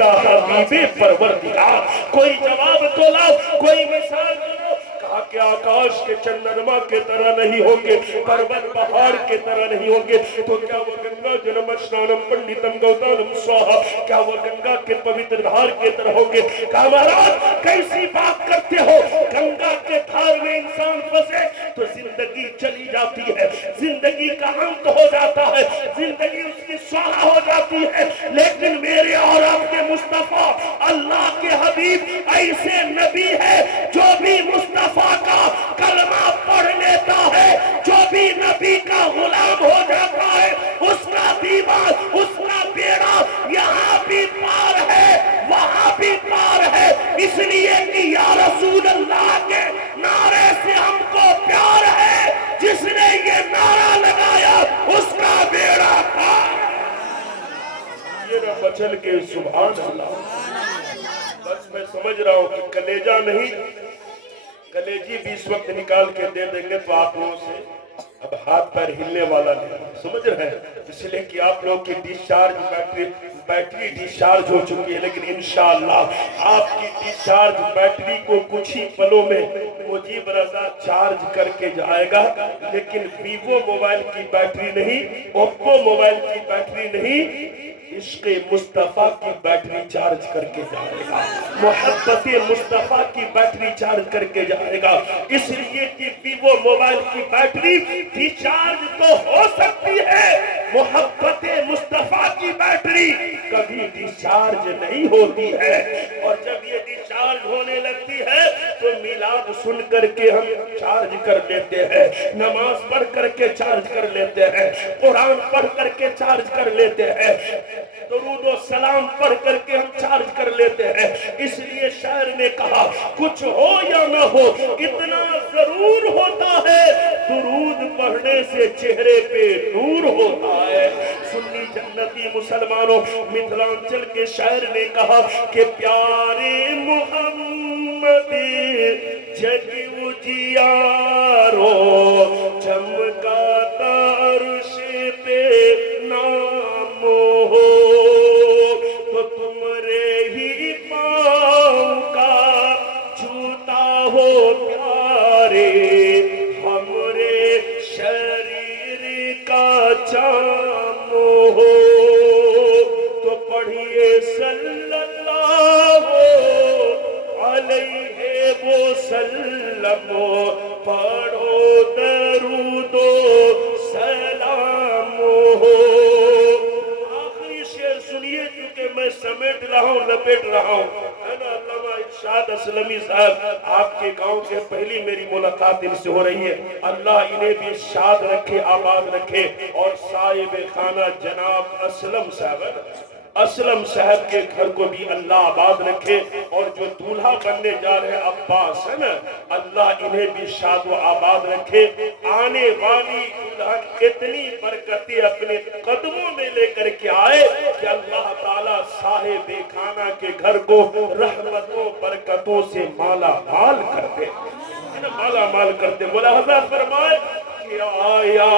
کا حبیب پروردگار. کوئی جواب تو لاؤ, کوئی مثال تو لاؤ. کہا کہ آکاش کے چندرما کے طرح نہیں ہوں گے, پروت پہاڑ کے طرح نہیں ہوں گے. تو کیا وہ گنگا جنم اسنانم پنڈتم گوتانم سواہا, کیا وہ گنگا کے پوتر دھار کے طرح ہوں گے؟ کہا مہاراج کیسی بات کرتے ہو, گنگا کے دھار میں انسان پھنسے تو زندگی چلی جاتی ہے, زندگی کا انت ہو جاتا ہے, زندگی اس کی سواہ ہو جاتی ہے. لیکن میرے اور آپ کے مصطفیٰ اللہ کے حبیب ایسے نبی ہے جو بھی مصطفیٰ کا کلمہ پڑھ لیتا ہے, جو بھی نبی کا غلام ہو جاتا ہے, اس کا دیوار, اس کا بیڑا یہاں بھی پار ہے وہاں بھی پار ہے. اس لیے کہ یا رسول اللہ کے نعرے سے ہم کو پیار ہے, جس نے یہ نعرہ لگایا اس کا بیڑا پار. یہ نہ بچل کے سبحان اللہ. بس میں سمجھ رہا ہوں کہ کلیجہ نہیں, کلیجی بھی اس وقت نکال کے دے دیں گے تو آپ لوگوں سے اب ہاتھ پیر ہلنے والا نہیں. سمجھ رہے ہیں؟ اس لیے کہ آپ لوگوں کی بیٹری ڈسچارج ہو چکی ہے, لیکن انشاءاللہ آپ کی ڈسچارج بیٹری کو کچھ ہی پلوں میں مجیب رضا چارج کر کے جائے گا. لیکن ویوو موبائل کی بیٹری نہیں, اوپو موبائل کی بیٹری نہیں, عشق مصطفیٰ کی بیٹری چارج کر کے جائے گا, محبت مصطفیٰ کی بیٹری چارج کر کے جائے گا. اس لیے کہ ویوو موبائل کی بیٹری ڈسچارج تو ہو سکتی ہے, محبت مصطفیٰ کی بیٹری کبھی ڈسچارج نہیں ہوتی ہے. اور جب یہ ڈسچارج ہونے لگتی ہے تو میلاد سن کر کے ہم چارج کر لیتے ہیں, نماز پڑھ کر کے چارج کر لیتے ہیں, قرآن پڑھ کر کے چارج کر لیتے ہیں, درود و سلام پڑھ کر کے ہم چارج کر لیتے ہیں. اس لیے شاعر نے کہا کچھ ہو یا نہ ہو اتنا ضرور ہوتا ہے, درود پڑھنے سے چہرے پہ نور ہوتا ہے. سنی جنتی مسلمانوں, متھلانچل کے شاعر نے کہا کہ پیارے محمد جگ اجیارو چمکاتا عرش پہ نام ہو, تو تمہارے ہی پاؤں کا جوتا ہو پیارے, ہمارے شریر کا چام ہو. تو پڑھیے صلی اللہ علیہ وسلم, پڑھو درود و سلام ہو. آخری شعر سنیے کیونکہ میں سمیٹ رہا ہوں, لپیٹ رہا ہوں, ہے نا. علامہ ارشاد اسلمی صاحب آپ کے گاؤں کے پہلی میری ملاقات ان سے ہو رہی ہے. اللہ انہیں بھی شاد رکھے, آباد رکھے, اور صاحب خانہ جناب اسلم صاحب کے گھر کو بھی اللہ آباد رکھے, اور جو دولہا بننے جا رہے عباس ہے نا, اللہ انہیں بھی شاد و آباد رکھے. آنے والی دلہن اتنی برکتیں اپنے قدموں میں لے کر کے آئے کہ اللہ تعالیٰ صاحب خانہ کے گھر کو رحمتوں برکتوں سے مالا مال کر دے, مالا مال کرتے. ملاحظہ فرمائے کہ آیا